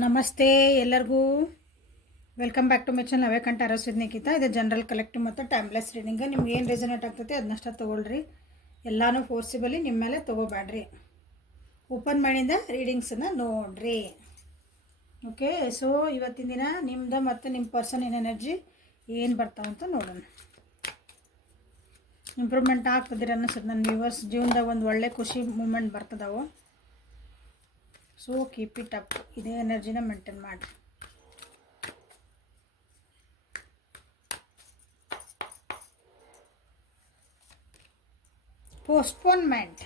ನಮಸ್ತೆ ಎಲ್ಲರಿಗೂ. Welcome back to my channel ಅವೇಕಂಠ ಅರಸ್ ವಿತ್ ನಿಖಿತಾ. ಇದು ಜನರಲ್ ಕಲೆಕ್ಟಿವ್ ಮತ್ತು ಟೈಮ್ಲೆಸ್ ರೀಡಿಂಗ್. ನಿಮ್ಗೆ ಏನು ರೆಸನೇಟ್ ಆಗ್ತೈತೆ ಅದನ್ನಷ್ಟ ತೊಗೊಳ್ರಿ. ಎಲ್ಲನೂ ಫೋರ್ಸಿಬಲಿ ನಿಮ್ಮ ಮೇಲೆ ತೊಗೋಬೇಡ್ರಿ. ಓಪನ್ ಮೈಂಡಿಂದ ರೀಡಿಂಗ್ಸನ್ನು ನೋಡ್ರಿ. ಓಕೆ, ಸೊ ಇವತ್ತಿನ ದಿನ ನಿಮ್ದು ಮತ್ತು ನಿಮ್ಮ ಪರ್ಸನ್ ಇನ್ ಎನರ್ಜಿ ಏನು ಬರ್ತಾವಂತ ನೋಡೋಣ. ಇಂಪ್ರೂವ್ಮೆಂಟ್ ಆಗ್ತದಿರ ಅನ್ನಿಸುತ್ತೆ ನನ್ನ ವ್ಯೂವರ್ಸ್. ಜೀವನದಾಗ ಒಂದು ಒಳ್ಳೆ ಖುಷಿ ಮೂಮೆಂಟ್ ಬರ್ತದವು. So keep it up. ಇದೇ ಎನರ್ಜಿನ ಮೇಂಟೈನ್ ಮಾಡಿ. postponement,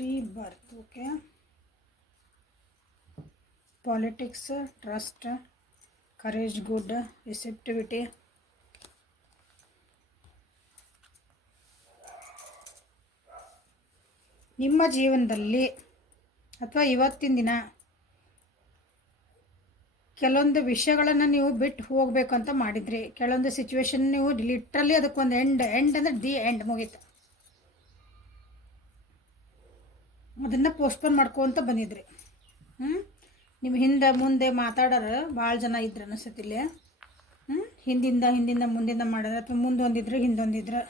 rebirth, okay, politics, trust, courage, good, receptivity, ನಿಮ್ಮ ಜೀವನದಲ್ಲಿ ಅಥವಾ ಇವತ್ತಿನ ದಿನ ಕೆಲವೊಂದು ವಿಷಯಗಳನ್ನು ನೀವು ಬಿಟ್ಟು ಹೋಗಬೇಕು ಅಂತ ಮಾಡಿದ್ರಿ. ಕೆಲವೊಂದು ಸಿಚುವೇಶನ್ ನೀವು ಲಿಟ್ರಲಿ ಅದಕ್ಕೊಂದು ಎಂಡ್ ಅಂದರೆ ದಿ ಎಂಡ್ ಮುಗೀತು, ಅದನ್ನು ಪೋಸ್ಟ್ಪೋನ್ ಮಾಡ್ಕೊಂತ ಬಂದಿದ್ರಿ. ನಿಮ್ಮ ಹಿಂದೆ ಮುಂದೆ ಮಾತಾಡೋರು ಭಾಳ ಜನ ಇದ್ರು ಅನಿಸುತ್ತಿಲ್ಲ. ಹಿಂದಿಂದ ಮುಂದಿಂದ ಮಾಡೋರು, ಅಥವಾ ಮುಂದೊಂದಿದ್ರು ಹಿಂದೊಂದಿದ್ರು.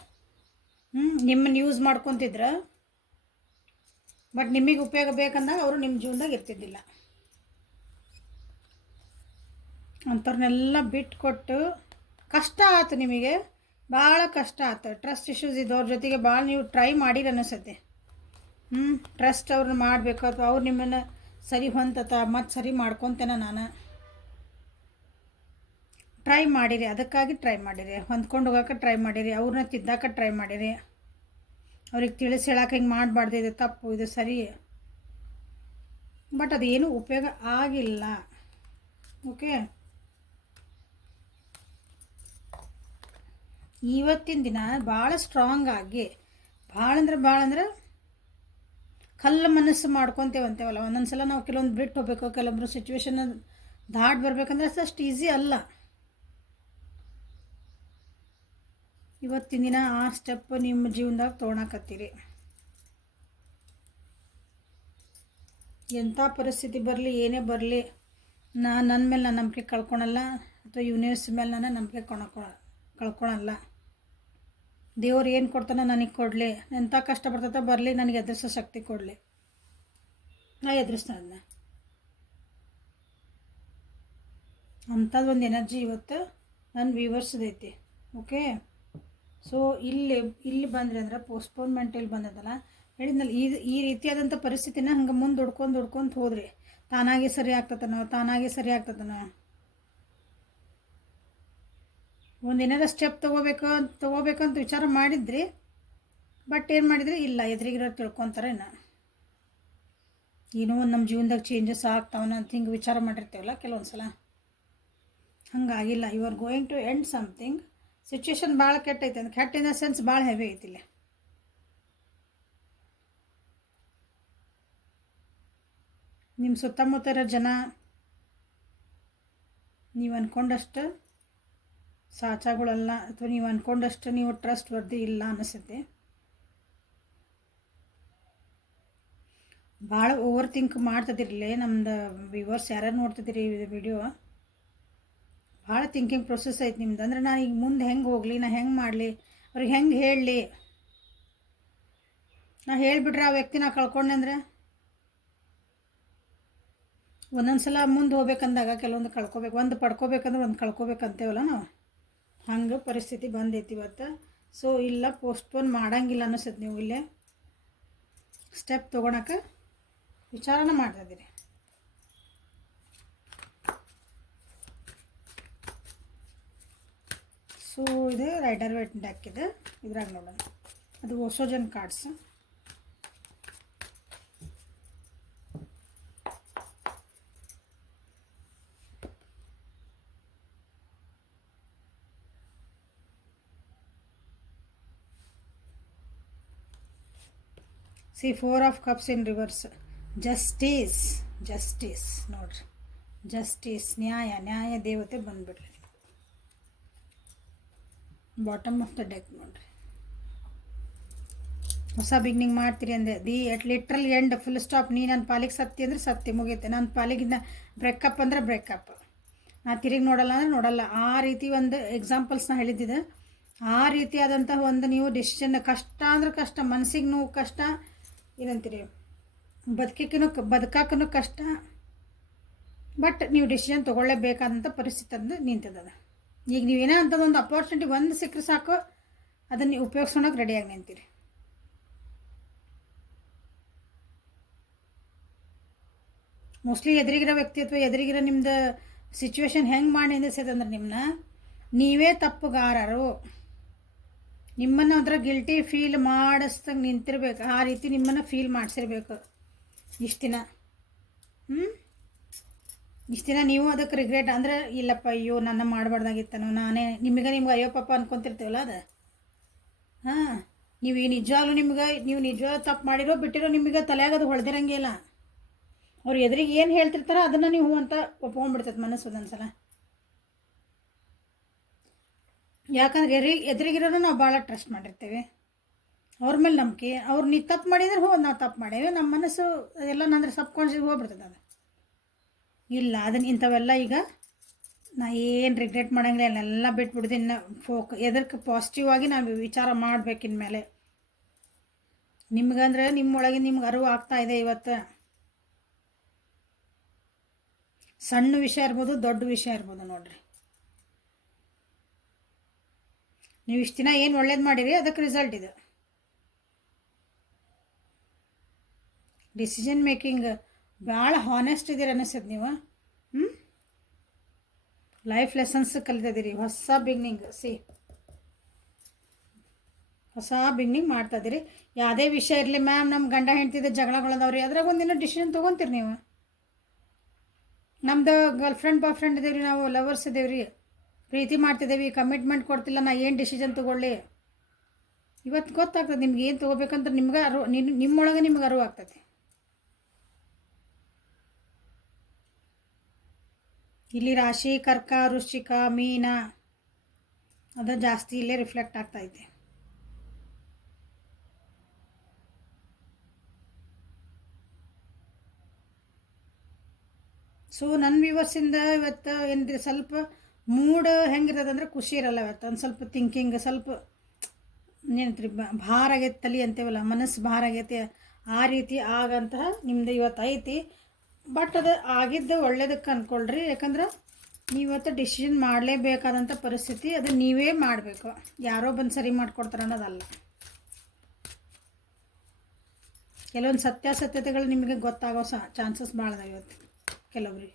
ನಿಮ್ಮನ್ನು ಯೂಸ್ ಮಾಡ್ಕೊತಿದ್ರು. ಬಟ್ ನಿಮಗೆ ಉಪಯೋಗ ಬೇಕಂದಾಗ ಅವರು ನಿಮ್ಮ ಜೀವನದಾಗ ಇರ್ತಿದ್ದಿಲ್ಲ. ಅಂಥವ್ರನ್ನೆಲ್ಲ ಬಿಟ್ಟು ಕೊಟ್ಟು ಕಷ್ಟ ಆಯ್ತು, ನಿಮಗೆ ಭಾಳ ಕಷ್ಟ ಆಯ್ತು. ಟ್ರಸ್ಟ್ ಇಶ್ಯೂಸ್ ಇದ್ದವ್ರ ಜೊತೆಗೆ ಭಾಳ ನೀವು ಟ್ರೈ ಮಾಡಿರಿ ಅನಿಸುತ್ತೆ. ಟ್ರಸ್ಟ್ ಅವ್ರನ್ನ ಮಾಡಬೇಕು, ಅಥವಾ ಅವ್ರು ನಿಮ್ಮನ್ನು ಸರಿ ಹೊಂತತ ಮತ್ತು ಸರಿ ಮಾಡ್ಕೊತೇನೆ ನಾನು ಟ್ರೈ ಮಾಡಿರಿ. ಅದಕ್ಕಾಗಿ ಟ್ರೈ ಮಾಡಿರಿ, ಹೊಂದ್ಕೊಂಡು ಹೋಗೋಕೆ ಟ್ರೈ ಮಾಡಿರಿ, ಅವ್ರನ್ನ ತಿದ್ದಕ್ಕೆ ಟ್ರೈ ಮಾಡಿರಿ. ಅವ್ರಿಗೆ ತಿಳಿಸಿ ಹೇಳಕ್ಕೆ ಹಿಂಗೆ ಮಾಡಬಾರ್ದು, ಇದು ತಪ್ಪು, ಇದು ಸರಿ. ಬಟ್ ಅದೇನು ಉಪಯೋಗ ಆಗಿಲ್ಲ. ಓಕೆ, ಇವತ್ತಿನ ದಿನ ಭಾಳ ಸ್ಟ್ರಾಂಗ್ ಆಗಿ, ಭಾಳ ಅಂದ್ರೆ ಕಲ್ಲು ಮನಸ್ಸು ಮಾಡ್ಕೊತೇವಂತೇವಲ್ಲ. ಒಂದೊಂದು ಸಲ ನಾವು ಕೆಲವೊಂದು ಬಿಟ್ಟು ಹೋಗ್ಬೇಕು, ಕೆಲವೊಬ್ರು ಸಿಚುವೇಶನ್ ದಾಟ್ ಬರ್ಬೇಕಂದ್ರೆ ಅಷ್ಟು ಈಸಿ ಅಲ್ಲ. ಇವತ್ತಿನ ದಿನ ಆ ಸ್ಟೆಪ್ ನಿಮ್ಮ ಜೀವನದಾಗ ತೊಗೊಳಕತ್ತೀರಿ. ಎಂಥ ಪರಿಸ್ಥಿತಿ ಬರಲಿ, ಏನೇ ಬರಲಿ, ನನ್ನ ಮೇಲೆ ನಾನು ನಂಬಿಕೆ ಕಳ್ಕೊಳಲ್ಲ, ಅಥವಾ ಯೂನಿವರ್ಸ್ ಮೇಲೆ ನಾನು ನಂಬಿಕೆ ಕಳ್ಕೊಳಲ್ಲ. ದೇವ್ರು ಏನು ಕೊಡ್ತಾನೆ ನನಗೆ ಕೊಡಲಿ, ಎಂಥ ಕಷ್ಟ ಬರ್ತೈತೆ ಬರಲಿ, ನನಗೆ ಎದುರಿಸೋ ಶಕ್ತಿ ಕೊಡಲಿ, ನಾ ಎದುರಿಸ್ತಾನೆ. ಅಂಥದ್ದು ಒಂದು ಎನರ್ಜಿ ಇವತ್ತು ನನ್ನ ವ್ಯೂವರ್ಸ್ದೈತಿ. ಓಕೆ, ಸೊ ಇಲ್ಲಿ ಬಂದರೆ ಅಂದ್ರೆ ಪೋಸ್ಟ್ಪೋನ್ಮೆಂಟ್ ಇಲ್ಲಿ ಬಂದದಲ್ಲ, ಹೇಳಿದ್ನಲ್ಲ, ಈ ರೀತಿಯಾದಂಥ ಪರಿಸ್ಥಿತಿನ ಹಂಗೆ ಮುಂದೆ ಹುಡ್ಕೊಂಡು ಹೋದ್ರಿ. ತಾನಾಗಿ ಸರಿ ಆಗ್ತದನೋ ಒಂದೇನಾರ ಸ್ಟೆಪ್ ತೊಗೋಬೇಕಂತ ವಿಚಾರ ಮಾಡಿದ್ರಿ. ಬಟ್ ಏನು ಮಾಡಿದ್ರಿ, ಇಲ್ಲ ಎದುರಿಗಿರೋರು ತಿಳ್ಕೊತಾರೆ ಏನೋ ಒಂದು ನಮ್ಮ ಜೀವನದಾಗ ಚೇಂಜಸ್ ಆಗ್ತಾವನ ಅಂತ ಹಿಂಗೆ ವಿಚಾರ ಮಾಡಿರ್ತೀವಲ್ಲ ಕೆಲವೊಂದು ಸಲ. ಹಂಗಾಗಿಲ್ಲ. You are going to end something. Situation ಭಾಳ ಕೆಟ್ಟೈತೆ, ಅಂತ ಕೆಟ್ಟ ಇನ್ ದ ಸೆನ್ಸ್ ಭಾಳ ಹೆವಿ ಐತಿಲ್ಲ. ನಿಮ್ಮ ಸುತ್ತಮುತ್ತ ಇರೋ ಜನ ನೀವು ಅಂದ್ಕೊಂಡಷ್ಟು ಸಾಚಾಗಳಲ್ಲ, ಅಥವಾ ನೀವು ಅಂದ್ಕೊಂಡಷ್ಟು ನೀವು ಟ್ರಸ್ಟ್ ವರ್ದಿ ಇಲ್ಲ ಅನಿಸುತ್ತೆ. ಭಾಳ ಓವರ್ ಥಿಂಕ್ ಮಾಡ್ತದಿರಲಿ ನಮ್ದು ವ್ಯೂವರ್ಸ್ ಯಾರು ನೋಡ್ತಿದ್ದೀರಿ ಈ ವಿಡಿಯೋ. ಭಾಳ ಥಿಂಕಿಂಗ್ ಪ್ರೊಸೆಸ್ ಐತೆ ನಿಮ್ದು. ಅಂದರೆ ನಾನು ಈಗ ಮುಂದೆ ಹೆಂಗೆ ಹೋಗಲಿ, ನಾ ಹೆಂಗೆ ಮಾಡಲಿ, ಅವ್ರಿಗೆ ಹೆಂಗೆ ಹೇಳಲಿ, ನಾ ಹೇಳಿಬಿಟ್ರೆ ಆ ವ್ಯಕ್ತಿ ನಾ ಕಳ್ಕೊಂಡೆ ಅಂದರೆ ಒಂದೊಂದು ಸಲ ಮುಂದೆ ಹೋಗ್ಬೇಕಂದಾಗ ಕೆಲವೊಂದು ಕಳ್ಕೊಬೇಕು, ಒಂದು ಪಡ್ಕೋಬೇಕಂದ್ರೆ ಒಂದು ಕಳ್ಕೊಬೇಕಂತೇವಲ್ಲ ನಾವು. ಹಂಗೆ ಪರಿಸ್ಥಿತಿ ಬಂದೈತಿ ಇವತ್ತು. ಸೊ ಇಲ್ಲ, ಪೋಸ್ಟ್ಪೋನ್ ಮಾಡೋಂಗಿಲ್ಲ ಅನ್ನಿಸುತ್ತೆ. ನೀವು ಇಲ್ಲೇ ಸ್ಟೆಪ್ ತೊಗೊಳಕ್ಕೆ ವಿಚಾರನ ಮಾಡ್ತಾಯಿದ್ದೀರಿ. ಸೊ ಇದು ರೈಡರ್ ವೇಟ್ ಡೆಕ್ ಇದೆ. ಇದ್ರಾಗ ನೋಡೋಣ, ಅದು ಓಸೋಜನ್ cards. See 4 of cups in reverse. Justice ನೋಡ್ರಿ, ಜಸ್ಟಿಸ್ ನ್ಯಾಯ ದೇವತೆ ಬಂದ್ಬಿಡ್ರಿ. ಬಾಟಮ್ ಆಫ್ ದ ಡೆಕ್ ನೋಡಿರಿ. ಹೊಸ ಬಿಗ್ನಿಂಗ್ ಮಾಡ್ತೀರಿ ಅಂದೆ. Literal end, full stop. ನೀ ನನ್ನ ಪಾಲಿಗೆ ಸತ್ತಿ ಅಂದ್ರೆ ಸತ್ತಿ, ಮುಗೀತೆ. ನನ್ನ ಪಾಲಿಗೆ ಬ್ರೇಕಪ್ ಅಂದ್ರೆ ಬ್ರೇಕಪ್. ನಾ ತಿರುಗಿ ನೋಡಲ್ಲ ಅಂದ್ರೆ ನೋಡಲ್ಲ. ಆ ರೀತಿ ಒಂದು ಎಕ್ಸಾಂಪಲ್ಸ್ನ ಹೇಳಿದ್ದಿದೆ. ಆ ರೀತಿಯಾದಂತಹ ಒಂದು ನೀವು ಡಿಸಿಷನ್, ಕಷ್ಟ ಅಂದ್ರೆ ಕಷ್ಟ, ಮನಸ್ಸಿಗೆ ನೋವು ಕಷ್ಟ, ಏನಂತೀರಿ, ಬದುಕಾಕೂ ಕಷ್ಟ, ಬಟ್ ನೀವು ಡಿಸಿಷನ್ ತೊಗೊಳ್ಳೇಬೇಕಾದಂಥ ಪರಿಸ್ಥಿತಿ ಅಂದ್ರೆ ನಿಂತದ. ಈಗ ನೀವೇನೋ ಅಂಥದ್ದೊಂದು ಅಪಾರ್ಚುನಿಟಿ ಒಂದು ಸಿಕ್ಕರೆ ಸಾಕು, ಅದನ್ನು ನೀವು ಉಪಯೋಗಿಸ್ಕೊಳಕ್ಕೆ ರೆಡಿಯಾಗಿ ನಿಂತೀರಿ. ಮೋಸ್ಟ್ಲಿ ಎದುರಿಗಿರೋ ವ್ಯಕ್ತಿ ಅಥವಾ ಎದುರಿಗಿರೋ ನಿಮ್ದು ಸಿಚುವೇಶನ್ ಹೆಂಗೆ ಮಾಡಿ ನಿಂದಿಸ್ತೈತೆ ನಿಮ್ಮನ್ನ ನೀವೇ ತಪ್ಪುಗಾರರು, ನಿಮ್ಮನ್ನು ಒಂಥರ ಗಿಲ್ಟಿ ಫೀಲ್ ಮಾಡಿಸ್ದಂಗೆ ನಿಂತಿರ್ಬೇಕು. ಆ ರೀತಿ ನಿಮ್ಮನ್ನು ಫೀಲ್ ಮಾಡಿಸಿರ್ಬೇಕು ಇಷ್ಟು ದಿನ. ಇಷ್ಟು ದಿನ ನೀವು ಅದಕ್ಕೆ ರಿಗ್ರೆಟ್ ಅಂದರೆ, ಇಲ್ಲಪ್ಪ ಅಯ್ಯೋ ನನ್ನ ಮಾಡಬಾರ್ದಾಗಿತ್ತನೋ, ನಿಮಗೆ ಅಯ್ಯೋ ಪಾಪ ಅನ್ಕೊತಿರ್ತೀವಲ್ಲ ಅದು. ನೀವು ನಿಜವಾಗ್ಲೂ ನೀವು ನಿಜವಾಗ್ಲೂ ತಪ್ಪು ಮಾಡಿರೋ ಬಿಟ್ಟಿರೋ ನಿಮಗೆ ತಲೆಯಾಗದು ಹೊಡೆದಿರಂಗಿಲ್ಲ. ಅವ್ರು ಎದುರಿಗೆ ಏನು ಹೇಳ್ತಿರ್ತಾರೋ ಅದನ್ನು ನೀವು ಅಂತ ಒಪ್ಕೊಂಡ್ಬಿಡ್ತೈತೆ ಮನಸ್ಸು ಒಂದೊಂದ್ಸಲ. ಯಾಕಂದ್ರೆ ಎದುರಿಗಿರೋರು ನಾವು ಭಾಳ ಟ್ರಸ್ಟ್ ಮಾಡಿರ್ತೇವೆ, ಅವ್ರ ಮೇಲೆ ನಂಬಿಕೆ. ಅವ್ರು ನೀವು ತಪ್ಪು ಮಾಡಿದ್ರೆ ನಾವು ತಪ್ಪು ಮಾಡೇವೆ, ನಮ್ಮ ಮನಸ್ಸು ಅದೆಲ್ಲ ನಂದ್ರೆ ಸಬ್ಕಾನ್ಷಿಯಸ್ ಹೋಗ್ಬಿಡ್ತದೆ. ಅದು ಇಲ್ಲ, ಅದನ್ನ ಇಂಥವೆಲ್ಲ ಈಗ ನಾ ಏನು ರಿಗ್ರೆಟ್ ಮಾಡಂಗಿಲ್ಲ, ಎಲ್ಲ ಬಿಟ್ಬಿಡ್ದು. ಇನ್ನು ಎದಕ್ಕೆ ಪಾಸಿಟಿವ್ ಆಗಿ ನಾವು ವಿಚಾರ ಮಾಡ್ಬೇಕಿನ ಮೇಲೆ. ನಿಮ್ಗಂದ್ರೆ ನಿಮ್ಮೊಳಗೆ ನಿಮ್ಗೆ ಅರಿವು ಆಗ್ತಾ ಇದೆ ಇವತ್ತು. ಸಣ್ಣ ವಿಷಯ ಇರ್ಬೋದು, ದೊಡ್ಡ ವಿಷಯ ಇರ್ಬೋದು ನೋಡ್ರಿ. ನೀವು ಇಷ್ಟು ದಿನ ಏನು ಒಳ್ಳೇದು ಮಾಡಿರಿ ಅದಕ್ಕೆ ರಿಸಲ್ಟ್ ಇದೆ. ಡಿಸಿಷನ್ ಮೇಕಿಂಗ್ ಭಾಳ ಹಾನೆಸ್ಟ್ ಇದೀರಿ ಅನ್ನಿಸ್ತದೆ ನೀವು. ಲೈಫ್ ಲೆಸನ್ಸ್ ಕಲಿತಿದ್ದೀರಿ. ಹೊಸ ಬಿಗ್ನಿಂಗ್ ಹೊಸ ಬಿಗ್ನಿಂಗ್ ಮಾಡ್ತಾ ಇದ್ದೀರಿ. ಯಾವುದೇ ವಿಷಯ ಇರಲಿ, ಮ್ಯಾಮ್ ನಮ್ಮ ಗಂಡ ಹೆಂಡ್ತಿದ್ದ ಜಗಳಗಳದವ್ರಿ, ಅದ್ರಾಗ ಒಂದಿನ ಡಿಸಿಷನ್ ತೊಗೊತೀರಿ ನೀವು. ನಮ್ದು ಗರ್ಲ್ ಫ್ರೆಂಡ್ ಬಾಯ್ ಫ್ರೆಂಡ್ ಇದೇವ್ರಿ, ನಾವು ಲವರ್ಸ್ ಇದೇವ್ರಿ, ಪ್ರೀತಿ ಮಾಡ್ತಿದ್ದೇವೆ, ಕಮಿಟ್ಮೆಂಟ್ ಕೊಡ್ತಿಲ್ಲ, ನಾ ಏನು ಡಿಸಿಷನ್ ತೊಗೊಳ್ಳಿ. ಇವತ್ತು ಗೊತ್ತಾಗ್ತದೆ ನಿಮ್ಗೆ ಏನು ತೊಗೋಬೇಕಂತ. ನಿಮ್ಗೆ ನಿಮ್ಮೊಳಗೆ ನಿಮ್ಗೆ ಅರಿವು ಆಗ್ತದೆ. ಇಲ್ಲಿ ರಾಶಿ ಕರ್ಕ, ವೃಶ್ಚಿಕ, ಮೀನ ಅದು ಜಾಸ್ತಿ ಇಲ್ಲೇ ರಿಫ್ಲೆಕ್ಟ್ ಆಗ್ತೈತೆ. ಸೊ ನನ್ನ ವ್ಯೂವರ್ಸಿಂದ ಇವತ್ತು ಏನ್ರಿ ಸ್ವಲ್ಪ ಮೂಡ್ ಹೆಂಗಿರ್ತದೆ ಅಂದರೆ ಖುಷಿ ಇರಲ್ಲ ಇವತ್ತು. ಒಂದು ಸ್ವಲ್ಪ ಥಿಂಕಿಂಗ್, ಸ್ವಲ್ಪ ಏನಂತ್ರಿ, ಭಾರ ಆಗೈತೆ ತಲೆ ಅಂತೇವಲ್ಲ, ಮನಸ್ಸು ಭಾರ ಆಗೈತೆ, ಆ ರೀತಿ ಆಗಂತಹ ನಿಮ್ಮದು ಇವತ್ತು ಐತಿ. ಬಟ್ ಅದು ಆಗಿದ್ದು ಒಳ್ಳೇದಕ್ಕೆ ಅಂದ್ಕೊಳ್ರಿ. ಯಾಕಂದ್ರೆ ನೀವು ಇವತ್ತು ಡಿಸಿಷನ್ ಮಾಡಲೇಬೇಕಾದಂಥ ಪರಿಸ್ಥಿತಿ, ಅದು ನೀವೇ ಮಾಡಬೇಕು, ಯಾರೋ ಬಂದು ಸರಿ ಮಾಡಿಕೊಡ್ತಾರೆ ಅನ್ನೋದಲ್ಲ. ಕೆಲವೊಂದು ಸತ್ಯಾಸತ್ಯತೆಗಳು ನಿಮಗೆ ಗೊತ್ತಾಗೋ ಚಾನ್ಸಸ್ ಭಾಳ ಅದಾವೆ ಇವತ್ತು ಕೆಲವ್ರಿಗೆ.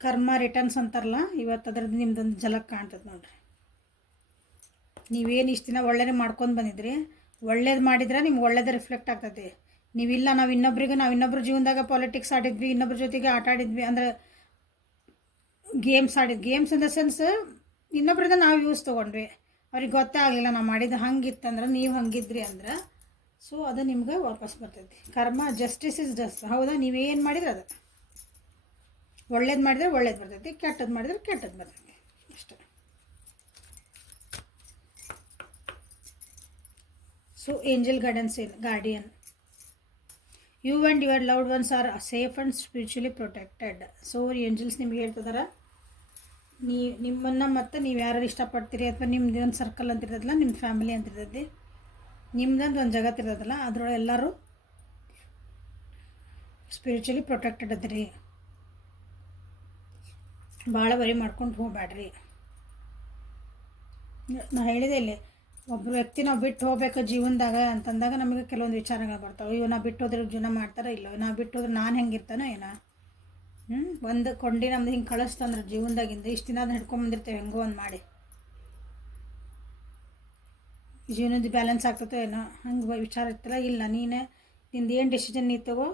ಕರ್ಮ ರಿಟರ್ನ್ಸ್ ಅಂತಾರಲ್ಲ, ಇವತ್ತು ಅದ್ರದ್ದು ನಿಮ್ದೊಂದು ಝಲಕ್ ಕಾಣ್ತದೆ ನೋಡ್ರಿ. ನೀವೇನು ಇಷ್ಟು ದಿನ ಒಳ್ಳೇದು ಮಾಡ್ಕೊಂಡು ಬಂದಿದ್ರಿ, ಒಳ್ಳೇದು ಮಾಡಿದ್ರೆ ನಿಮ್ಗೆ ಒಳ್ಳೇದು ರಿಫ್ಲೆಕ್ಟ್ ಆಗ್ತದೆ. ನೀವಿಲ್ಲ ನಾವು ಇನ್ನೊಬ್ರ ಜೀವನದಾಗ ಪಾಲಿಟಿಕ್ಸ್ ಆಡಿದ್ವಿ, ಇನ್ನೊಬ್ರ ಜೊತೆಗೆ ಆಟ ಆಡಿದ್ವಿ, ಅಂದರೆ ಗೇಮ್ಸ್ ಇನ್ ದ ಸೆನ್ಸ್ ಇನ್ನೊಬ್ರಿಂದ ನಾವು ಯೂಸ್ ತೊಗೊಂಡ್ವಿ, ಅವ್ರಿಗೆ ಗೊತ್ತೇ ಆಗಲಿಲ್ಲ ನಾವು ಮಾಡಿದ್ದು ಹಂಗಿತ್ತಂದ್ರೆ, ನೀವು ಹಂಗಿದ್ರಿ ಅಂದ್ರೆ, ಸೊ ಅದು ನಿಮ್ಗೆ ವಾಪಸ್ ಬರ್ತೈತಿ. ಕರ್ಮ, ಜಸ್ಟಿಸ್ ಇಸ್ ಜಸ್ಟ್. ಹೌದಾ, ನೀವೇನು ಮಾಡಿದ್ರೆ ಅದು ಒಳ್ಳೇದು ಮಾಡಿದ್ರೆ ಒಳ್ಳೇದು ಬರ್ತೈತಿ, ಕೆಟ್ಟದ್ದು ಮಾಡಿದ್ರೆ ಕೆಟ್ಟದ್ದು ಬರ್ತೈತಿ, ಅಷ್ಟೇ. So angel guardian, you and your loved ones are safe and spiritually protected. So angels ನಿಮ್ಗೆ ಹೇಳ್ತಿದಾರ, ನಿಮ್ಮನ್ನು ಮತ್ತು ನೀವು ಯಾರು ಇಷ್ಟಪಡ್ತೀರಿ, ಅಥವಾ ನಿಮ್ದು ಒಂದು ಸರ್ಕಲ್ ಅಂತಿರ್ತದಲ್ಲ, ನಿಮ್ಮ ಫ್ಯಾಮಿಲಿ ಅಂತಿರ್ತೈತಿ, ನಿಮ್ದಂದು ಒಂದು ಜಗತ್ತಿರ್ತದಲ್ಲ, ಅದರೊಳಗೆ ಎಲ್ಲರೂ ಸ್ಪಿರಿಚುಲಿ ಪ್ರೊಟೆಕ್ಟೆಡ್ ಅದ್ರಿ. ಭಾಳ ವರಿ ಮಾಡ್ಕೊಂಡು ಹೋಗ್ಬೇಡ್ರಿ. ನಾ ಹೇಳಿದೆ ಇಲ್ಲಿ, ಒಬ್ಬ ವ್ಯಕ್ತಿ ನಾವು ಬಿಟ್ಟು ಹೋಗ್ಬೇಕು ಜೀವನದಾಗ ಅಂತಂದಾಗ ನಮಗೆ ಕೆಲವೊಂದು ವಿಚಾರಗಳು ಬರ್ತಾವೆ. ಇವು ನಾವು ಬಿಟ್ಟು ಹೋದ್ರೆ ಜೀವನ ಮಾಡ್ತಾರೋ ಇಲ್ಲೋ, ನಾವು ಬಿಟ್ಟು ಹೋದ್ರೆ ನಾನು ಹೆಂಗಿರ್ತಾನೋ ಏನೋ. ಒಂದು ಕೊಂಡಿ ನಮ್ದು ಹಿಂಗೆ ಕಳಿಸ್ತಂದ್ರೆ ಜೀವನದಾಗಿಂದ ಇಷ್ಟು ದಿನ ಅದನ್ನ ಹಿಡ್ಕೊಂಬಂದಿರ್ತೇವೆ ಹೆಂಗೋ ಒಂದು ಮಾಡಿ, ಜೀವನದ ಬ್ಯಾಲೆನ್ಸ್ ಆಗ್ತದೋ ಏನೋ ಹಂಗೆ ವಿಚಾರ ಇರ್ತಲ್ಲ. ಇಲ್ಲ, ನಿಂದು ಏನು ಡಿಸಿಷನ್ ನೀ ತಗೋ,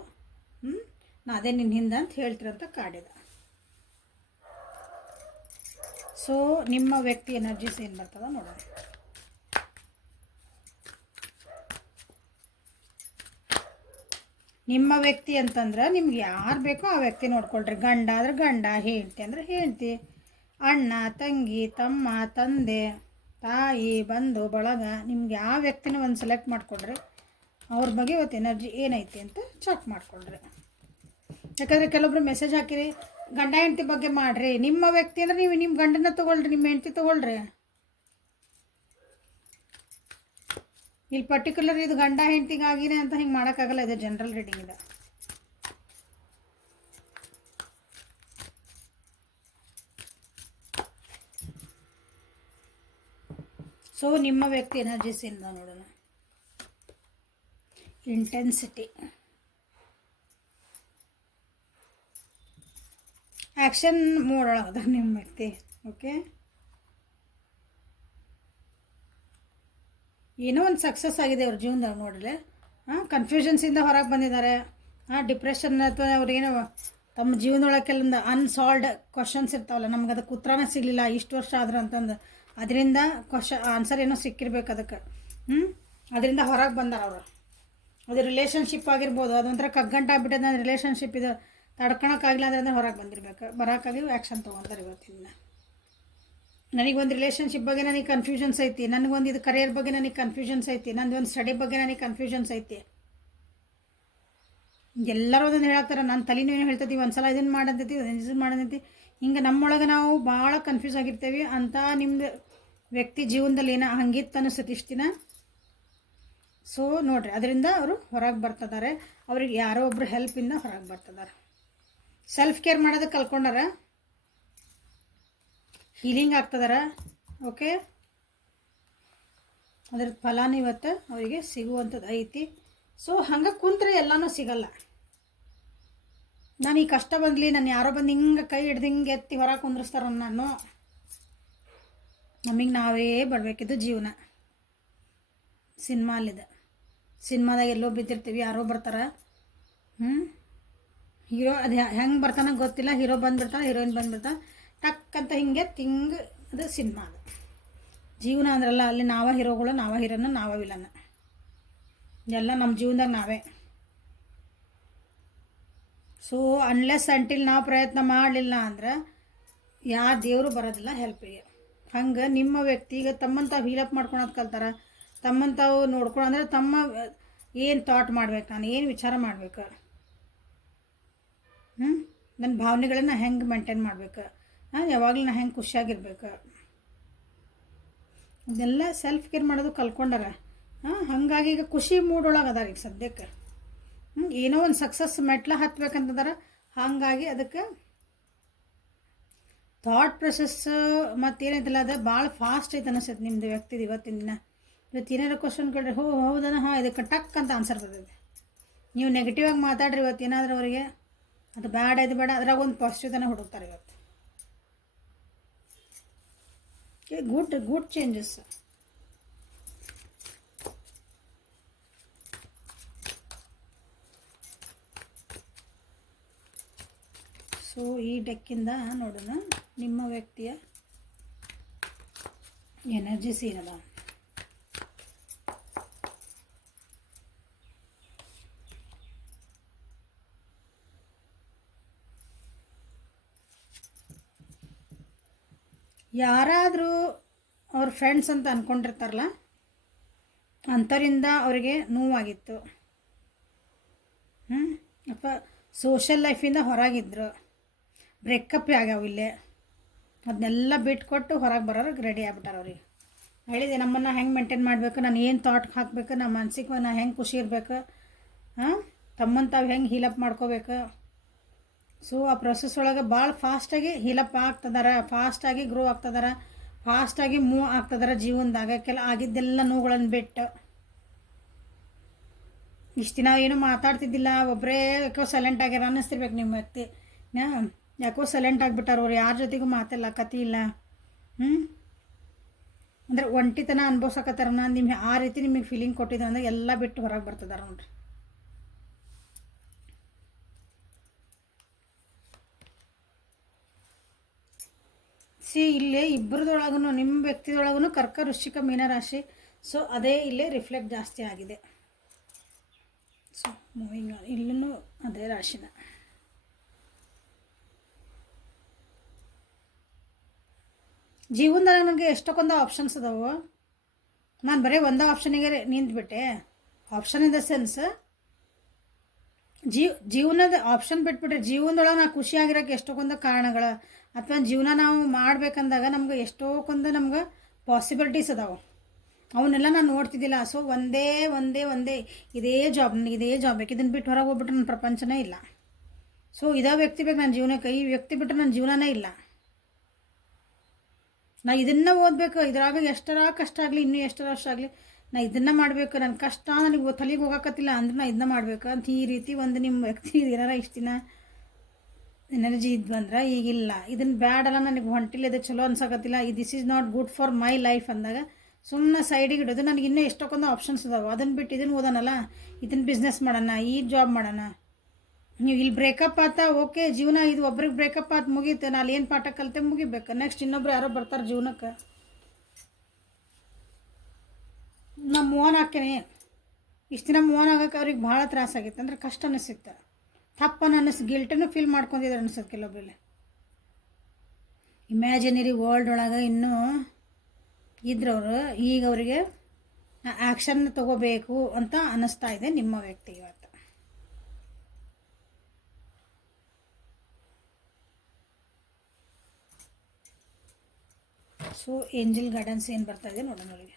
ನಾ ಅದೇ ನಿನ್ನ ಹಿಂದೆ ಅಂತ ಹೇಳ್ತಿರಂತ ಕಾಡಿದ. ಸೊ ನಿಮ್ಮ ವ್ಯಕ್ತಿ ಎನರ್ಜೀಸ್ ಏನು ಬರ್ತದ ನೋಡೋಣ. ನಿಮ್ಮ ವ್ಯಕ್ತಿ ಅಂತಂದ್ರೆ ನಿಮ್ಗೆ ಯಾರು ಬೇಕೋ ಆ ವ್ಯಕ್ತಿ ನೋಡ್ಕೊಳ್ರಿ. ಗಂಡ ಆದ್ರೆ ಗಂಡ, ಹೆಂಡತಿ ಅಂದ್ರೆ ಹೆಂಡತಿ, ಅಣ್ಣ ತಂಗಿ ತಮ್ಮ ತಂದೆ ತಾಯಿ ಬಂಧು ಬಳಗ, ನಿಮ್ಗೆ ಯಾವ ವ್ಯಕ್ತಿನ ಒಂದು ಸೆಲೆಕ್ಟ್ ಮಾಡ್ಕೊಳ್ರಿ. ಅವ್ರ ಬಗ್ಗೆ ಇವತ್ತು ಎನರ್ಜಿ ಏನೈತಿ ಅಂತ ಚೆಕ್ ಮಾಡ್ಕೊಳ್ರಿ. ಯಾಕಂದರೆ ಕೆಲವೊಬ್ರು ಮೆಸೇಜ್ ಹಾಕಿರಿ ಗಂಡ ಹೆಂಡತಿ ಬಗ್ಗೆ ಮಾಡಿರಿ. ನಿಮ್ಮ ವ್ಯಕ್ತಿ ಅಂದರೆ ನೀವು ನಿಮ್ಮ ಗಂಡನ ತೊಗೊಳ್ರಿ, ನಿಮ್ಮ ಹೆಂಡತಿ ತೊಗೊಳ್ರಿ. ಇಲ್ಲಿ ಪರ್ಟಿಕ್ಯುಲರ್ ಇದು ಗಂಡ ಹೆಂಡತಿಗಾಗಿದೆ ಅಂತ ಹಿಂಗೆ ಮಾಡೋಕ್ಕಾಗಲ್ಲ. ಇದು ಜನರಲ್ ರೀಡಿಂಗ್ ಇದೆ. ಸೊ ನಿಮ್ಮ ವ್ಯಕ್ತಿ ಎನರ್ಜೀಸಿಂದ ನೋಡೋಣ. ಇಂಟೆನ್ಸಿಟಿ, ಆ್ಯಕ್ಷನ್ ಮೋಡ್ ಒಳಗದ ನಿಮ್ಮ ವ್ಯಕ್ತಿ. ಓಕೆ, ಏನೋ ಒಂದು ಸಕ್ಸಸ್ ಆಗಿದೆ ಅವ್ರ ಜೀವನದಾಗ ನೋಡ್ರಿ. ಕನ್ಫ್ಯೂಷನ್ಸಿಂದ ಹೊರಗೆ ಬಂದಿದ್ದಾರೆ. ಡಿಪ್ರೆಷನ್ ಅಥವಾ ಅವ್ರಿಗೇನೋ ತಮ್ಮ ಜೀವನದೊಳಗೆ ಕೆಲವೊಂದು ಅನ್ಸಾಲ್ವ್ಡ್ ಕ್ವಶನ್ಸ್ ಇರ್ತಾವಲ್ಲ, ನಮ್ಗೆ ಅದಕ್ಕೆ ಉತ್ತರನೇ ಸಿಗಲಿಲ್ಲ ಇಷ್ಟು ವರ್ಷ ಆದ್ರೆ ಅಂತಂದು, ಅದರಿಂದ ಆನ್ಸರ್ ಏನೋ ಸಿಕ್ಕಿರ್ಬೇಕು ಅದಕ್ಕೆ. ಅದರಿಂದ ಹೊರಗೆ ಬಂದಾರ ಅವರು. ಅದು ರಿಲೇಷನ್ಶಿಪ್ ಆಗಿರ್ಬೋದು, ಅದೊಂಥರ ಕಗ್ಗಂಟಾಗ್ಬಿಟ್ಟದ ರಿಲೇಷನ್ಶಿಪ್ ಇದು ತಡ್ಕೊಳಕ್ಕಾಗಿಲ್ಲ ಅಂದ್ರೆ ಹೊರಗೆ ಬಂದಿರ್ಬೇಕು. ಬರೋಕ್ಕಾಗಿ ಆ್ಯಕ್ಷನ್ ತೊಗೊಂತಾರೆ ಇವತ್ತಿಂದ. ನನಗೊಂದು ರಿಲೇಷನ್ಶಿಪ್ ಬಗ್ಗೆ ನನಗೆ ಕನ್ಫ್ಯೂಷನ್ಸ್ ಐತಿ, ನನಗೊಂದು ಇದು ಕರಿಯರ್ ಬಗ್ಗೆ ನನಗೆ ಕನ್ಫ್ಯೂಷನ್ಸ್ ಐತಿ, ನಂದೊಂದು ಸ್ಟಡಿ ಬಗ್ಗೆ ನನಗೆ ಕನ್ಫ್ಯೂಷನ್ಸ್ ಐತಿ. ಎಲ್ಲರೂ ಅದನ್ನು ಹೇಳಾಕ್ತಾರೆ. ನನ್ನ ತಲೆನೂ ಏನು ಹೇಳ್ತೈತಿ, ಒಂದು ಸಲ ಇದನ್ನು ಮಾಡಂತೈತಿ, ಇದನ್ನು ಮಾಡಂತೈತಿ. ಹಿಂಗೆ ನಮ್ಮೊಳಗೆ ನಾವು ಭಾಳ ಕನ್ಫ್ಯೂಸ್ ಆಗಿರ್ತೇವೆ ಅಂತ ನಿಮ್ಮದು ವ್ಯಕ್ತಿ ಜೀವನದಲ್ಲಿ ಏನೋ ಹಂಗಿತ್ತು ಅನ್ನಿಸ್ತೈತಿ ಇಷ್ಟು ದಿನ. ಸೊ ನೋಡಿರಿ, ಅದರಿಂದ ಅವರು ಹೊರಗೆ ಬರ್ತಿದ್ದಾರೆ. ಅವ್ರಿಗೆ ಯಾರೋ ಒಬ್ಬರು ಹೆಲ್ಪಿಂದ ಹೊರಗೆ ಬರ್ತಿದ್ದಾರೆ. ಸೆಲ್ಫ್ ಕೇರ್ ಮಾಡೋದಕ್ಕೆ ಕಲ್ಕೊಂಡಾರ, ಹೀಲಿಂಗ್ ಆಗ್ತದಾರ. ಓಕೆ, ಅದ್ರ ಫಲಾನು ಇವತ್ತು ಅವರಿಗೆ ಸಿಗುವಂಥದ್ದು ಐತಿ. ಸೊ ಹಂಗೆ ಕುಂತ್ರೆ ಎಲ್ಲನೂ ಸಿಗಲ್ಲ. ನಾನು ಈ ಕಷ್ಟ ಬಂದಲಿ, ನಾನು ಯಾರೋ ಬಂದು ಹಿಂಗೆ ಕೈ ಹಿಡ್ದು ಹಿಂಗೆ ಎತ್ತಿ ಹೊರಗೆ ಕುಂದ್ರಿಸ್ತಾರ ನಾನು. ನಮಗೆ ನಾವೇ ಬರಬೇಕಿದ್ದು ಜೀವನ. ಸಿನಿಮಾಲಿದೆ, ಸಿನಿಮಾದಾಗ ಎಲ್ಲೋ ಬಿದ್ದಿರ್ತೀವಿ, ಯಾರೋ ಬರ್ತಾರೆ. ಹೀರೋ ಅದು ಹೆಂಗೆ ಬರ್ತಾನೆ ಗೊತ್ತಿಲ್ಲ, ಹೀರೋ ಬಂದುಬಿಡ್ತಾನೆ, ಹೀರೋಯಿನ್ ಬಂದುಬಿಡ್ತಾನೆ, ಟಕ್ ಅಂತ ಹಿಂಗೆ ಅದು ಸಿನಿಮಾ. ಅದು ಜೀವನ ಅಂದ್ರಲ್ಲ, ಅಲ್ಲಿ ನಾವ ಹೀರೋಗಳು, ನಾವ ಹೀರೋನ, ನಾವ ವಿಲನ್ನ, ಎಲ್ಲ ನಮ್ಮ ಜೀವನದಾಗ ನಾವೇ. ಸೊ ಅನ್ಲೆಸ್ ಅಂಟಿಲ್ ನಾವು ಪ್ರಯತ್ನ ಮಾಡಲಿಲ್ಲ ಅಂದ್ರೆ ಯಾವ ದೇವರು ಬರೋದಿಲ್ಲ ಹೆಲ್ಪಿಗೆ. ಹಂಗೆ ನಿಮ್ಮ ವ್ಯಕ್ತಿ ಈಗ ತಮ್ಮಂತ ಹೀಲಪ್ ಮಾಡ್ಕೊಳೋದು ಕಲ್ತಾರ. ತಮ್ಮಂತಾವು ನೋಡ್ಕೊಳ್ಳೋ ಅಂದ್ರೆ ತಮ್ಮ ಏನು ಥಾಟ್ ಮಾಡ್ಬೇಕು, ನಾನು ಏನು ವಿಚಾರ ಮಾಡ್ಬೇಕು, ನನ್ನ ಭಾವನೆಗಳನ್ನ ಹೆಂಗೆ ಮೇಂಟೈನ್ ಮಾಡ್ಬೇಕು, ಯಾವಾಗಲೂ ನಾ ಹೆಂಗೆ ಖುಷಿಯಾಗಿರ್ಬೇಕು, ಇದೆಲ್ಲ ಸೆಲ್ಫ್ ಕೇರ್ ಮಾಡೋದು ಕಲ್ಕೊಂಡಾರ. ಹಾಗಾಗಿ ಈಗ ಖುಷಿ ಮೂಡೊಳಗೆ ಅದಾರ ಈಗ ಸದ್ಯಕ್ಕೆ. ಏನೋ ಒಂದು ಸಕ್ಸಸ್ ಮೆಟ್ಲ ಹತ್ಬೇಕಂತದಾರ. ಹಾಗಾಗಿ ಅದಕ್ಕೆ ಥಾಟ್ ಪ್ರೊಸೆಸ್ ಮತ್ತೇನೈತಲ್ಲ ಅದು ಭಾಳ ಫಾಸ್ಟ್ ಐತೆ ಅನಿಸ್ತೈತೆ ನಿಮ್ಮದು ವ್ಯಕ್ತಿದು ಇವತ್ತಿನ ದಿನ. ಇವತ್ತು ಏನಾರು ಕ್ವಶನ್ ಕೇಳ್ರಿ, ಹೌದನ, ಇದಕ್ಕೆ ಟಕ್ ಅಂತ ಆನ್ಸರ್ ಬರ್ತೈತೆ. ನೀವು ನೆಗೆಟಿವ್ ಆಗಿ ಮಾತಾಡ್ರಿ ಇವತ್ತು ಏನಾದರೂ ಅವರಿಗೆ ಅದು ಬ್ಯಾಡ, ಇದು ಬೇಡ, ಅದ್ರಾಗ ಒಂದು ಪಾಸಿಟಿವ್ ತನ ಹುಡುಕ್ತಾರೆ ಇವತ್ತು. Good changes. ಸೊ ಈ ಡೆಕ್ಕಿಂದ ನೋಡೋಣ ನಿಮ್ಮ ವ್ಯಕ್ತಿಯ ಎನರ್ಜೀಸ್ ಏನದ. ಯಾರಾದರೂ ಅವ್ರ ಫ್ರೆಂಡ್ಸ್ ಅಂತ ಅಂದ್ಕೊಂಡಿರ್ತಾರಲ್ಲ, ಅಂಥರಿಂದ ಅವರಿಗೆ ನೋವಾಗಿತ್ತು. ಅಥವಾ ಸೋಷಲ್ ಲೈಫಿಂದ ಹೊರಗಿದ್ರು, ಬ್ರೇಕಪ್ ಆಗ್ಯಾವ ಇಲ್ಲೇ, ಅದನ್ನೆಲ್ಲ ಬಿಟ್ಕೊಟ್ಟು ಹೊರಗೆ ಬರೋರಿಗೆ ರೆಡಿ ಆಗ್ಬಿಟ್ಟಾರ. ಅವ್ರಿಗೆ ಹೇಳಿದೆ ನಮ್ಮನ್ನು ಹೆಂಗೆ ಮೇಂಟೈನ್ ಮಾಡಬೇಕು, ನಾನು ಏನು ಥಾಟ್ ಹಾಕಬೇಕು, ನಮ್ಮ ಮನಸ್ಸಿಗೆ ನಾನು ಹೆಂಗೆ ಖುಷಿ ಇರಬೇಕು, ತಮ್ಮನ್ನು ತಾವು ಹೆಂಗೆ ಹೀಲಪ್ ಮಾಡ್ಕೋಬೇಕು. ಸೊ ಆ ಪ್ರೊಸೆಸ್ ಒಳಗೆ ಭಾಳ ಫಾಸ್ಟಾಗಿ ಹೀಲಪ್ ಆಗ್ತದಾರ, ಫಾಸ್ಟಾಗಿ ಗ್ರೋ ಆಗ್ತದಾರ, ಫಾಸ್ಟಾಗಿ ಮೂವ್ ಆಗ್ತದಾರ ಜೀವನದಾಗ. ಆಗಿದ್ದೆಲ್ಲ ನೋವುಗಳನ್ನು ಬಿಟ್ಟು ಇಷ್ಟು ದಿನ ಏನೂ ಮಾತಾಡ್ತಿದ್ದಿಲ್ಲ, ಒಬ್ಬರೇ ಯಾಕೋ ಸೈಲೆಂಟ್ ಆಗ್ಯಾರ ಅನ್ನಿಸ್ತಿರ್ಬೇಕು ನಿಮ್ಮ ವ್ಯಕ್ತಿ. ಯಾಕೋ ಸೈಲೆಂಟ್ ಆಗಿಬಿಟ್ಟಾರ ಅವ್ರು, ಯಾರ ಜೊತೆಗೂ ಮಾತಿಲ್ಲ, ಕತಿ ಇಲ್ಲ. ಅಂದರೆ ಒಂಟಿತನ ಅನುಭವಿಸಕತ್ತಾರ. ನಾನು ನಿಮ್ಗೆ ಆ ರೀತಿ ನಿಮಗೆ ಫೀಲಿಂಗ್ ಕೊಟ್ಟಿದ್ದೆ ಅಂದರೆ ಎಲ್ಲ ಬಿಟ್ಟು ಹೊರಗೆ ಬರ್ತದಾರ ನೋಡ್ರಿ. ಇಲ್ಲೇ ಇಬ್ಬರದೊಳಗೂ ನಿಮ್ಮ ವ್ಯಕ್ತಿದೊಳಗೂ ಕರ್ಕ ವೃಶ್ಚಿಕ ಮೀನರಾಶಿ. ಸೊ ಅದೇ ಇಲ್ಲೇ ರಿಫ್ಲೆಕ್ಟ್ ಜಾಸ್ತಿ ಆಗಿದೆ. ಸೊ ಮೂವಿಂಗ್ ಆನ್, ಇಲ್ಲೂ ಅದೇ ರಾಶಿನ. ಜೀವನದಾಗ ನನಗೆ ಎಷ್ಟಕ್ಕೊಂದು ಆಪ್ಷನ್ಸ್ ಅದಾವೆ. ನಾನು ಬರೀ ಒಂದೇ ಆಪ್ಷನಿಗೆ ನಿಂತ್ಬಿಟ್ಟೆ. ಆಪ್ಷನ್ ಇನ್ ದ ಸೆನ್ಸ್ ಜೀವನದ ಆಪ್ಷನ್ ಬಿಟ್ಬಿಟ್ರೆ ಜೀವನದೊಳಗೆ ನಾವು ಖುಷಿಯಾಗಿರೋಕ್ಕೆ ಎಷ್ಟೊಂದು ಕಾರಣಗಳ, ಅಥವಾ ಜೀವನ ನಾವು ಮಾಡ್ಬೇಕಂದಾಗ ನಮ್ಗೆ ಎಷ್ಟೊಂದು ನಮ್ಗೆ ಪಾಸಿಬಿಲಿಟೀಸ್ ಅದಾವೆ. ಅವನ್ನೆಲ್ಲ ನಾನು ನೋಡ್ತಿದ್ದಿಲ್ಲ. ಸೊ ಒಂದೇ ಇದೇ ಜಾಬ್, ನನಗೆ ಇದೇ ಜಾಬ್ ಬೇಕು, ಇದನ್ನು ಬಿಟ್ಟು ಹೊರಗೆ ಹೋಗ್ಬಿಟ್ರೆ ನನ್ನ ಪ್ರಪಂಚನೇ ಇಲ್ಲ. ಸೊ ಇದೇ ವ್ಯಕ್ತಿ ಬೇಕು ನನ್ನ ಜೀವನಕ್ಕೆ, ಈ ವ್ಯಕ್ತಿ ಬಿಟ್ಟರೆ ನನ್ನ ಜೀವನನೇ ಇಲ್ಲ. ನಾ ಇದನ್ನು ಓದಬೇಕು, ಇದ್ರಾಗ ಎಷ್ಟರ ಕಷ್ಟ ಆಗಲಿ, ಇನ್ನೂ ಎಷ್ಟರ ವರ್ಷ ಆಗಲಿ ನಾ ಇದನ್ನು ಮಾಡಬೇಕು, ನನ್ನ ಕಷ್ಟ ನನಗೆ ತಲೆಗೆ ಹೋಗೋಕತ್ತಿಲ್ಲ ಅಂದ್ರೆ ನಾ ಇದನ್ನ ಮಾಡ್ಬೇಕು ಅಂತ ಈ ರೀತಿ ಒಂದು ನಿಮ್ಮ ವ್ಯಕ್ತಿ ಏನಾರ ಇಷ್ಟು ದಿನ ಎನರ್ಜಿ ಇದ್ವು ಅಂದ್ರೆ ಈಗಿಲ್ಲ, ಇದನ್ನು ಬ್ಯಾಡಲ್ಲ, ನನಗೆ ಹೊಂಟಿಲ್ಲ, ಇದು ಚಲೋ ಅನ್ಸಕತ್ತಿಲ್ಲ, this is not good for my life ಅಂದಾಗ ಸುಮ್ಮನೆ ಸೈಡಿಗೆ ಇಡೋದು. ನನಗೆ ಇನ್ನೂ ಎಷ್ಟೊಂದು ಆಪ್ಷನ್ಸ್ ಅದಾವೆ. ಅದನ್ನು ಬಿಟ್ಟು ಇದನ್ನು ಓದೋಣಲ್ಲ, ಇದನ್ನು ಬಿಸ್ನೆಸ್ ಮಾಡೋಣ, ಈ ಜಾಬ್ ಮಾಡೋಣ. ನೀವು ಇಲ್ಲಿ ಬ್ರೇಕಪ್ ಆತ ಓಕೆ, ಜೀವನ ಇದು ಒಬ್ರಿಗೆ ಬ್ರೇಕಪ್ ಆತ ಮುಗೀತು, ನಾನು ಏನು ಪಾಠ ಕಲಿತೆ ಮುಗಿಬೇಕು. ನೆಕ್ಸ್ಟ್ ಇನ್ನೊಬ್ರು ಯಾರೋ ಬರ್ತಾರೆ ಜೀವನಕ್ಕೆ, ನಾ ಮೂವನ್ ಹಾಕೇನೆ. ಇಷ್ಟು ದಿನ ಮೂವನ್ ಆಗೋಕೆ ಅವ್ರಿಗೆ ಭಾಳ ತ್ರಾಸಾಗಿತ್ತು, ಅಂದ್ರೆ ಕಷ್ಟ ಅನ್ನಿಸಿತ್ತು, ತಪ್ಪನ್ನು ಅನ್ನಿಸ್ತು, ಗಿಲ್ಟನ್ನು ಫೀಲ್ ಮಾಡ್ಕೊಂಡಿದ್ದಾರೆ ಅನ್ಸುತ್ತೆ ಕೆಲವೊಬ್ಬರಲ್ಲಿ. ಇಮ್ಯಾಜಿನರಿ ವರ್ಲ್ಡ್ ಒಳಗೆ ಇನ್ನೂ ಇದ್ರವರು ಈಗ ಅವರಿಗೆ ಆ್ಯಕ್ಷನ್ ತಗೋಬೇಕು ಅಂತ ಅನ್ನಿಸ್ತಾ ಇದೆ ನಿಮ್ಮ ವ್ಯಕ್ತಿ ಇವತ್ತು. ಸೊ ಏಂಜಲ್ ಗೈಡೆನ್ಸ್ ಏನು ಬರ್ತಾ ಇದೆ ನೋಡೋಣ ಅವರಿಗೆ.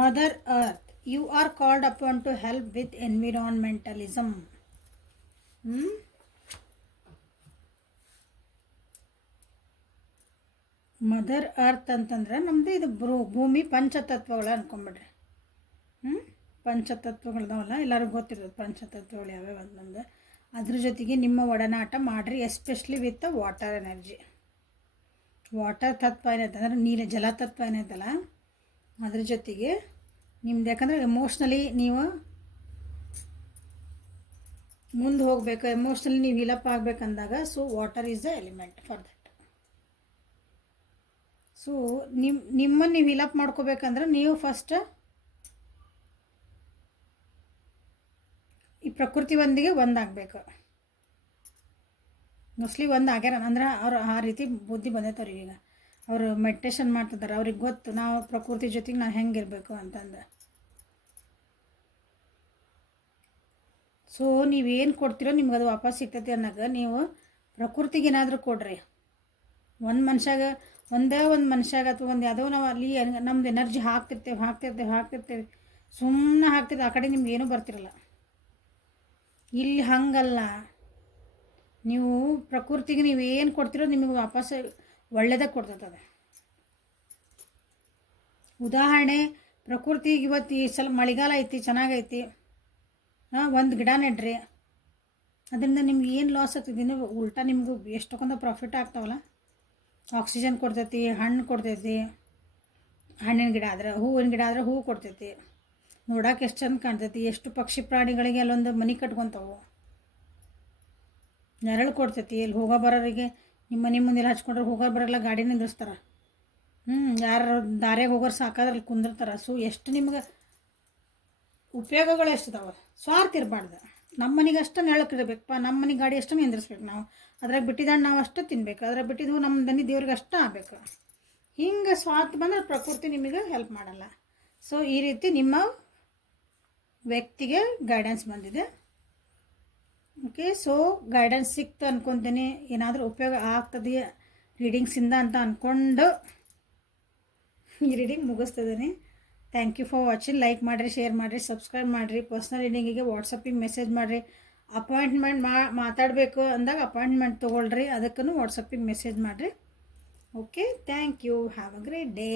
Mother Earth, you are called upon to help with environmentalism. Mother earth ಅಂತಂದ್ರೆ ನಮ್ಮದು ಇದು ಭೂಮಿ ಪಂಚತತ್ವಗಳು ಅನ್ಕೊಂಬಿಡ್ರಿ. ಪಂಚತತ್ವಗಳದಾವಲ್ಲ, ಎಲ್ಲರಿಗೂ ಗೊತ್ತಿರೋದು ಪಂಚತತ್ವಗಳು ಯಾವ್ಯಾವ ಅಂತಂದು. ಅದ್ರ ಜೊತೆಗೆ ನಿಮ್ಮ ಒಡನಾಟ ಮಾಡಿರಿ, especially with water energy. Water ತತ್ವ ಏನೈತಂದ್ರೆ ನೀರು ಜಲತತ್ವ ಏನೈತಲ್ಲ ಅದ್ರ ಜೊತೆಗೆ ನಿಮ್ದು, ಯಾಕಂದರೆ ಎಮೋಷ್ನಲಿ ನೀವು ಮುಂದೆ ಹೋಗಬೇಕು, ಎಮೋಷ್ನಲಿ ನೀವು ಹೀಲಪ್ ಆಗಬೇಕಂದಾಗ so water is the element for that. So ನಿಮ್ಮನ್ನು ನೀವು ಹೀಲಪ್ ಮಾಡ್ಕೋಬೇಕಂದ್ರೆ ನೀವು ಫಸ್ಟ್ ಈ ಪ್ರಕೃತಿ ಒಂದಿಗೆ ಒಂದಾಗಬೇಕು. ಮೋಸ್ಟ್ಲಿ ಒಂದು ಆಗ್ಯಾರ ಅಂದ್ರೆ ಅವ್ರು ಆ ರೀತಿ ಬುದ್ಧಿ ಬಂದೈತೆ ಅವ್ರಿಗೆ. ಈಗ ಅವರು ಮೆಡಿಟೇಷನ್ ಮಾಡ್ತಿದ್ದಾರೆ, ಅವ್ರಿಗೆ ಗೊತ್ತು ನಾವು ಪ್ರಕೃತಿ ಜೊತೆಗೆ ನಾವು ಹೆಂಗಿರಬೇಕು ಅಂತಂದು. ಸೊ ನೀವೇನು ಕೊಡ್ತೀರೋ ನಿಮ್ಗೆ ಅದು ವಾಪಸ್ ಸಿಗ್ತೈತಿ ಅನ್ನೋದು. ನೀವು ಪ್ರಕೃತಿಗೆ ಏನಾದರೂ ಕೊಡ್ರಿ. ಒಂದು ಮನುಷ್ಯಾಗ ಅಥವಾ ಒಂದು ಯಾವುದೋ ನಾವು ಅಲ್ಲಿ ನಮ್ದು ಎನರ್ಜಿ ಹಾಕ್ತಿರ್ತೇವೆ ಸುಮ್ಮನೆ ಹಾಕ್ತಿರ್ತೀವಿ, ಆ ಕಡೆ ನಿಮ್ಗೆ ಏನೂ ಬರ್ತಿರಲ್ಲ. ಇಲ್ಲಿ ಹಂಗಲ್ಲ, ನೀವು ಪ್ರಕೃತಿಗೆ ನೀವು ಏನು ಕೊಡ್ತಿರೋ ನಿಮಗೆ ವಾಪಸ್ ಒಳ್ಳೆಯದಾಗ ಕೊಡ್ತದೆ. ಉದಾಹರಣೆ, ಪ್ರಕೃತಿಗೆ ಇವತ್ತು ಈ ಸಲ ಮಳೆಗಾಲ ಐತಿ, ಚೆನ್ನಾಗೈತಿ, ಒಂದು ಗಿಡ ನೆಡ್ರಿ, ಅದರಿಂದ ನಿಮ್ಗೆ ಏನು ಲಾಸ್ ಆಗ್ತದೆ, ಉಲ್ಟಾ ನಿಮ್ಗೆ ಎಷ್ಟೊಂದು ಪ್ರಾಫಿಟ್ ಆಗ್ತಾವಲ್ಲ. ಆಕ್ಸಿಜನ್ ಕೊಡ್ತೈತಿ, ಹಣ್ಣು ಕೊಡ್ತೈತಿ, ಹಣ್ಣಿನ ಗಿಡ ಆದ್ರೆ, ಹೂವಿನ ಗಿಡ ಆದರೆ ಹೂವು ಕೊಡ್ತೈತಿ, ನೋಡೋಕೆ ಎಷ್ಟು ಚಂದ ಕಾಣ್ತೈತಿ. ಎಷ್ಟು ಪಕ್ಷಿ ಪ್ರಾಣಿಗಳಿಗೆ ಅಲ್ಲೊಂದು ಮನೆ ಕಟ್ಕೊತಾವು, ನೆರಳು ಕೊಡ್ತೈತಿ. ಇಲ್ಲಿ ಹೋಗೋ ಬರೋರಿಗೆ ನಿಮ್ಮ ಮನೆ ಮುಂದೆಲ್ಲ ಹಚ್ಕೊಂಡ್ರೆ ಹೋಗೋ ಬರೋಲ್ಲ ಗಾಡಿ ನಿಂದಿರ್ಸ್ತಾರೆ. ಯಾರು ದಾರ್ಯಾಗ ಹೋಗೋರು ಸಾಕಾದ್ರಲ್ಲಿ ಕುಂದಿರ್ತಾರೆ. ಸೊ ಎಷ್ಟು ನಿಮ್ಗೆ ಉಪಯೋಗಗಳು ಎಷ್ಟಿದಾವೆ. ಸ್ವಾರ್ಥ ಇರಬಾರ್ದು. ನಮ್ಮ ಮನೆಗೆ ಅಷ್ಟು ನೆಳಕಿರ್ಬೇಕಪ್ಪ, ನಮ್ಮ ಮನೆಗೆ ಗಾಡಿ ಅಷ್ಟು ನಿಂದಿರ್ಸ್ಬೇಕು ನಾವು, ಅದ್ರಾಗ ಬಿಟ್ಟಿದ್ದನ್ನು ನಾವು ಅಷ್ಟು ತಿನ್ಬೇಕು, ಅದ್ರಾಗ ಬಿಟ್ಟಿದ್ದು ನಮ್ಮ ದನಿ ದೇವ್ರಿಗೆ ಅಷ್ಟು ಆಗಬೇಕು. ಹಿಂಗೆ ಸ್ವಾರ್ಥ ಬಂದರೆ ಪ್ರಕೃತಿ ನಿಮಗೆ ಹೆಲ್ಪ್ ಮಾಡಲ್ಲ. ಸೊ ಈ ರೀತಿ ನಿಮ್ಮ ವ್ಯಕ್ತಿಗೆ ಗೈಡೆನ್ಸ್ ಬಂದಿದೆ. ಓಕೆ, ಸೊ ಗೈಡೆನ್ಸ್ ಸಿಕ್ತು ಅಂದ್ಕೊತೀನಿ, ಏನಾದರೂ ಉಪಯೋಗ ಆಗ್ತದೆ ರೀಡಿಂಗ್ಸಿಂದ ಅಂತ ಅಂದ್ಕೊಂಡು ಈ ರೀಡಿಂಗ್ ಮುಗಿಸ್ತದೀನಿ. Thank you for watching. Like ಮಾಡಿರಿ, ಶೇರ್ ಮಾಡಿರಿ, ಸಬ್ಸ್ಕ್ರೈಬ್ ಮಾಡಿರಿ. ಪರ್ಸ್ನಲ್ ರೀಡಿಂಗಿಗೆ ವಾಟ್ಸಪ್ಪಿಗೆ ಮೆಸೇಜ್ ಮಾಡಿರಿ. ಅಪಾಯಿಂಟ್ಮೆಂಟ್ ಮಾತಾಡಬೇಕು ಅಂದಾಗ ಅಪಾಯಿಂಟ್ಮೆಂಟ್ ತೊಗೊಳ್ರಿ, ಅದಕ್ಕೂ ವಾಟ್ಸಪ್ಪಿಗೆ ಮೆಸೇಜ್ ಮಾಡಿರಿ. Okay, thank you. Have a great day.